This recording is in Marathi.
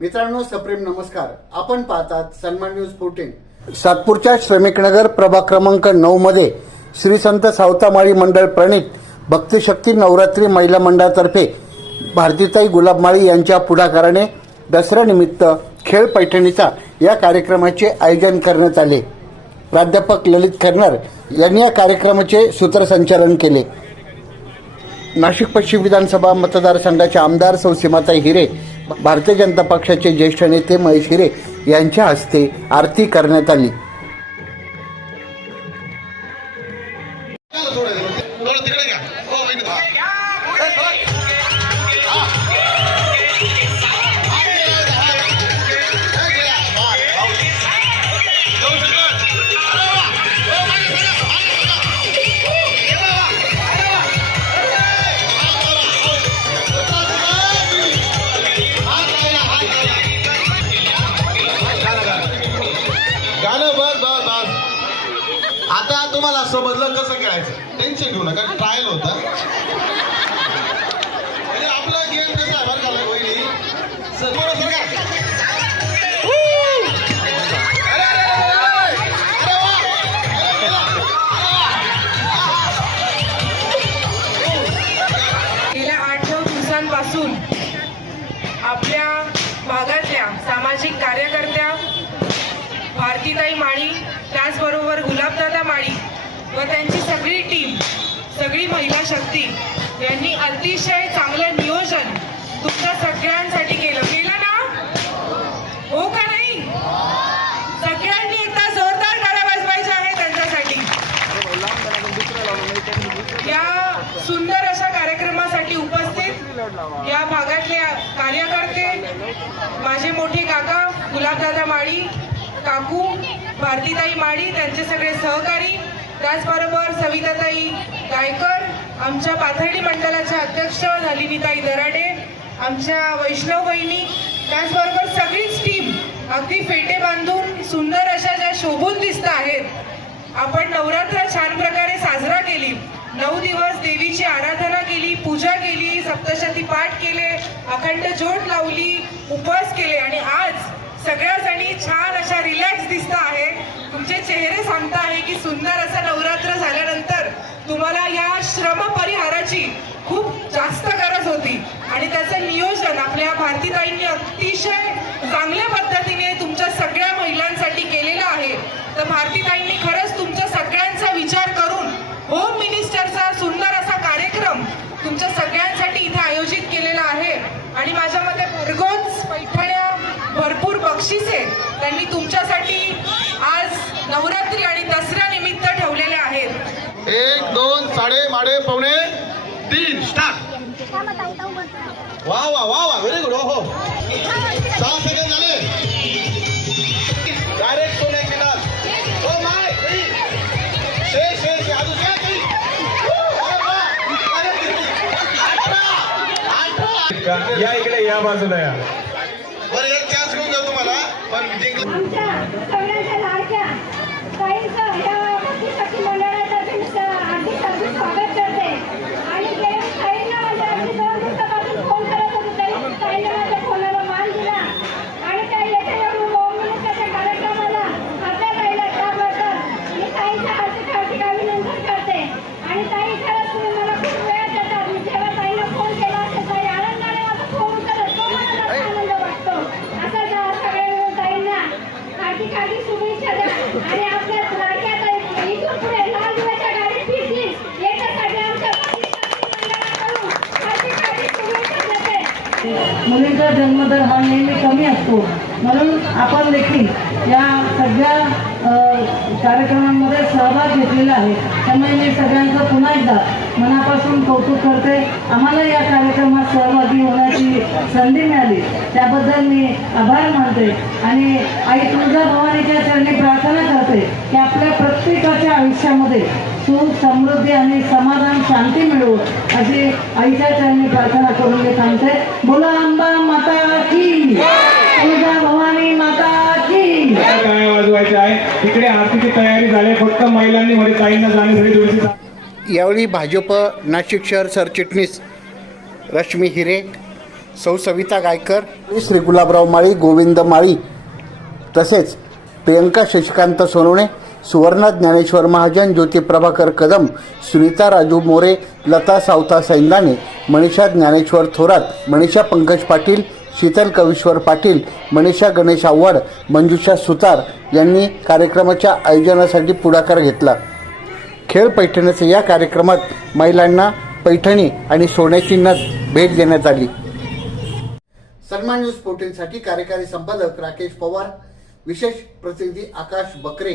मित्रांनो सप्रेम नमस्कार. आपण पाहतात सन्मान न्यूज फोर्टीन सातपूरच्या श्रमिकनगर प्रभाग क्रमांक नऊ मध्ये श्री संत सावतामाळी मंडळ प्रणित भक्तिशक्ती नवरात्री महिला मंडळातर्फे भारतीताई गुलाबमाळी यांच्या पुढाकाराने दसऱ्यानिमित्त खेळ पैठणीचा या कार्यक्रमाचे आयोजन करण्यात आले. प्राध्यापक ललित खरणार यांनी या कार्यक्रमाचे सूत्रसंचालन केले. नाशिक पश्चिम विधानसभा मतदारसंघाचे आमदार सौ सीमाताई हिरे भारतीय जनता पक्षाचे ज्येष्ठ नेते महेश हिरे यांच्या हस्ते आरती करण्यात आली. गाणं बस बस बस. आता तुम्हाला समजलं कसं खेळायचं टेन्शन घेऊ नका ट्रायल होता. म्हणजे आपला गेम कसा आहे बरं का वहिनी? सर थोडं गेल्या आठ दिवसांपासून आपल्या भागातल्या सामाजिक कार्यकर्त्या भारतीताई माळी त्याचबरोबर गुलाबदादा माळी व त्यांची सगळी टीम सगळी महिला शक्ती यांनी अतिशय चांगलं नियोजन तुमच्या सगळ्यांसाठी केलं. केलं ना? हो का नाही? सगळ्यांनी एकदा जोरदार गाड्या वाजवायच्या आहे त्यांच्यासाठी. या सुंदर अशा कार्यक्रमासाठी उपस्थित या भागातले कार्यकर्ते माझे मोठे काका गुलाबदादा माळी काकू भारतीताई माळी त्यांचे सगळे सहकारी त्याचबरोबर सविताताई गायकर आमच्या पाथर्डी मंडळाच्या अध्यक्ष नलिनीताई दराडे आमच्या वैष्णव बहिणी त्याचबरोबर सगळीच टीम अगदी फेटे बांधून सुंदर अशा ज्या शोभून दिसत आहेत आपण नवरात्र छान प्रकारे साजरा केली. नऊ दिवस देवीची आराधना केली पूजा केली सप्तशती पाठ केले अखंड जोड लावली उपवास केले आणि आज सगळ्या जणी छान अशा रिलॅक्स दिसत आहे तुमचे चेहरे सांगता आहे की सुंदर असं नवरात्र झाल्यानंतर तुम्हाला या श्रम परिहाराची खूप जास्त गरज होती. आणि त्याचं नियोजन आपल्या भारतीताईंनी अतिशय चांगल्या पद्धतीने तुमच्या सगळ्या महिलांसाठी केलेलं आहे तर भारतीताईंनी खरंच तुमच्या सगळ्यांचा विचार करून होम मिनिस्टरचा सुंदर असा कार्यक्रम तुमच्या सगळ्यांसाठी इथे आयोजित केलेला आहे आणि माझ्या मते भरघोस पैठण्या भरपूर बक्षिसे त्यांनी तुमच्यासाठी आज नवरात्री आणि दसऱ्या निमित्त ठेवलेले आहेत. एक दोन साडे माडे पावणे तीन. स्टार्ट वा वा वा वा. व्हेरी गुड हो सहा सेकंद झाले. डायरेक्ट सोने किनार ओ माय शे शे अजून या इकडे या बाजूला या. बरं एक आमच्या मुलींचा जन्मदर हा नेहमी कमी असतो. म्हणून आपण देखील या सगळ्या कार्यक्रमांमध्ये सहभाग घेतलेला आहे. त्यामुळे मी सगळ्यांचं पुन्हा एकदा मनापासून कौतुक करते. आम्हाला या कार्यक्रमात सहभागी होण्याची संधी मिळाली. त्याबद्दल मी आभार मानते आणि आई तुळजा भवानीच्या चरणी प्रार्थना करते की आपल्या प्रत्येकाच्या आयुष्यामध्ये सुख समृद्धी आणि समाधान शांती मिळो अशी आईच्या चरणी प्रार्थना करून मी सांगते. बोला अंबा माता की? तुळजा भवानी माता की? काय वाजवायचे आहे? तिकडे आरतीची तयारी झाली. फक्त महिलांनी मध्ये ताईंना जाण्यासाठी थोडीशी यावेळी भाजप नाशिक शहर सरचिटणीस रश्मी हिरे सौ सविता गायकर श्री गुलाबराव माळी गोविंद माळी तसेच प्रियंका शशिकांत सोनवणे सुवर्णा ज्ञानेश्वर महाजन ज्योती प्रभाकर कदम सुनीता राजू मोरे लता सावता सैंदाने मनीषा ज्ञानेश्वर थोरात मनीषा पंकज पाटील शीतल कवीश्वर पाटील मनीषा गणेश आव्हाड मंजुषा सुतार यांनी कार्यक्रमाच्या आयोजनासाठी पुढाकार घेतला. खेळ पैठणीच्या या कार्यक्रमात महिलांना पैठणी आणि सोन्याची नथ भेट देण्यात आली. सन्मान न्यूज फोर्टीनसाठी कार्यकारी संपादक राकेश पवार विशेष प्रतिनिधी आकाश बकरे